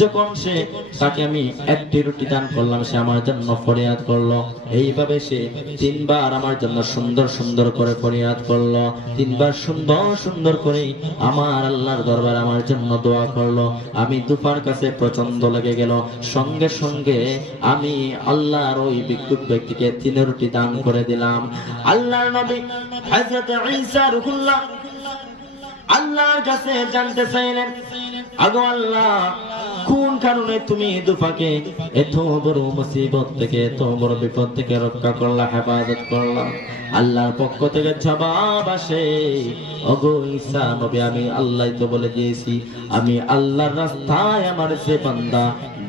যখন সে তাকে আমি একটি রুটি দান করলাম, সে আমার জন্য ফরিয়াদ করলো। এইভাবে সে তিনবার আমার জন্য সুন্দর সুন্দর করে ফরিয়াদ করলো, তিনবার সুন্দর সুন্দর করে আমার আল্লাহর দরবারে আমার জন্য দোয়া করলো। আমি দুফার কাছে প্রচন্ড লেগে গেল। সঙ্গে সঙ্গে আমি আল্লাহর ওই ভিক্ষুক ব্যক্তিকে 3 রুটি দান করে দিলাম। আল্লাহর নবী হযরত ঈসা রূহুল্লাহ আল্লাহর কাছে জানতে চাইলেন, আগো আল্লাহ, কোন কারণে তুমি দুফাকে এত বড় মুসিবত থেকে, এত বড় বিপদ থেকে রক্ষা করলা, হেফাজত করলা? আল্লাহর পক্ষ থেকে জবাব আসে, ওগো ঈসা নবী, আমি আল্লাহই তো বলে দিয়েছি, আমি আল্লাহর রাস্তায় আমার যে বান্দা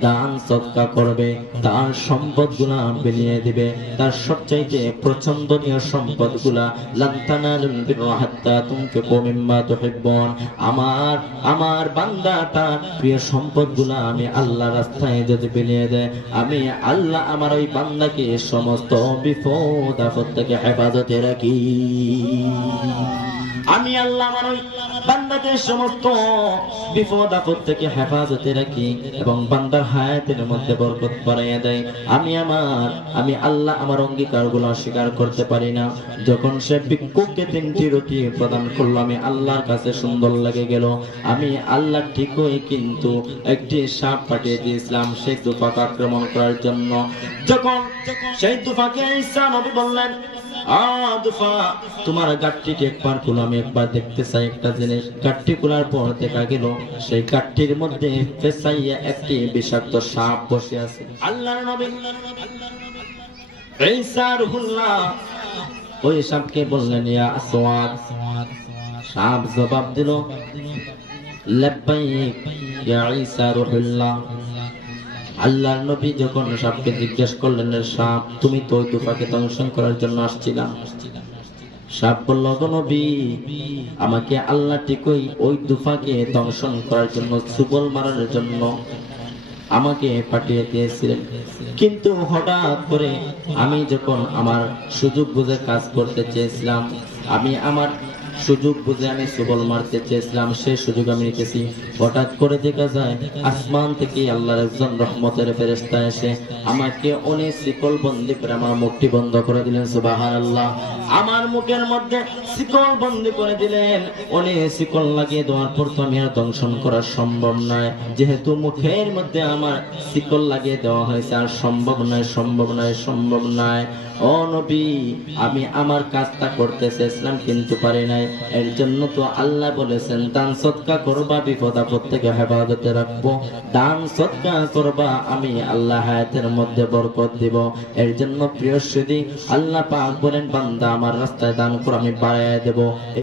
দান সদকা করবে, তার সম্পদগুলা বিলিয়ে দিবে, তার সবচাইতে প্রচন্দনীয় সম্পদগুলা, লান তানালুল বিররা হাত্তা তুনফিকু মিম্মা তুহিব্বুন, আমার বান্দা তার প্রিয় সম্পদগুলা আমি আল্লাহর রাস্তায় যদি বিলিয়ে দেয়, আমি আল্লাহ আমার ওই বান্দাকে সমস্ত বিপদ আপদ থেকে হেফাজতে রাখি। আমি আল্লাহ আমার ওই বান্দাকে সমস্ত বিপদ আপদ থেকে হেফাজতে রাখি এবং বান্দার হায়াতের মধ্যে বরকত বাড়াইয়া দেয়। আমি আল্লাহ আমার অঙ্গীকারগুলো অস্বীকার করতে পারি না। যখন সে ভিক্ষুককে 3টি রুটি প্রদান করলো, আমি আল্লাহর কাছে সুন্দর লেগে গেল। আমি আল্লাহ ঠিকই কিন্তু একটি সাপ পাঠিয়ে দিয়েছিলাম সেই দুফাকে আক্রমণ করার জন্য। যখন সেই দুফাকে ঈসা নবী বললেন, দুফা, তোমার গাঠটিকে একবার খুলো, আমি একবার দেখতে চাই একটা জিনিস। গাঠটি খোলার পর দেখা গেল সেই গাঠটির মধ্যে ফেসাইয়া একটি বিষাক্ত সাপ বসে আছে। আল্লাহর নবী ঈসা রূহুল্লাহ ওই সাপকে বললেন, ইয়া আসওয়াদ। সাপ জবাব দিল, লাব্বাইক ইয়া ঈসা রূহুল্লাহ। আল্লাহর নবী যখন সাপকে জিজ্ঞেস করলেন, সাপ, তুমি তো ওই দুফাকে দংশন করার জন্য আসছিলা? সাপ বলল, গো নবী, আমাকে আল্লাহ ঠিকই ওই দুফাকে দংশন করার জন্য, সুবল মারার জন্য আমাকে পাঠিয়ে দিয়েছিলেন, কিন্তু হঠাৎ করে আমি যখন আমার সুযোগ বুঝে কাজ করতে চেয়েছিলাম, আমি আমার সুযোগ বুঝে আমি সুবল মারতে চেয়েছিলাম, সেই সুযোগ আমি নিতেছি, হঠাৎ করে দেখা যায় আসমান থেকে আল্লাহর একজন রহমতের ফেরেশতা এসে আমাকে অনেক শিকল বন্দি করে আমার মুখটি বন্ধ করে দিলেন। সুবহানাল্লাহ, আমার মুখের মধ্যে শিকল বন্দি করে দিলেন। অনেক শিকল লাগিয়ে দেওয়ার পর তো আমি আর দংশন করা সম্ভব নয়, যেহেতু মুখের মধ্যে আমার শিকল লাগিয়ে দেওয়া হয়েছে, আর সম্ভব নয়। ও নবী, আমি আমার কাজটা করতে চেয়েছিলাম কিন্তু পারি নাই। এর জন্য তো আল্লাহ বলেছেন, দান সদকা করবা, বিপদ আপদ থেকে হেফাজতে রাখবো। দান সদকা করবা, আমি আল্লাহ হায়াতের মধ্যে বরকত দিব। এর জন্য প্রিয় সুধী, আল্লাহ পাক বলেন, বান্দা আমার রাস্তায় দান কর, আমি বাড়াইয়া দেব।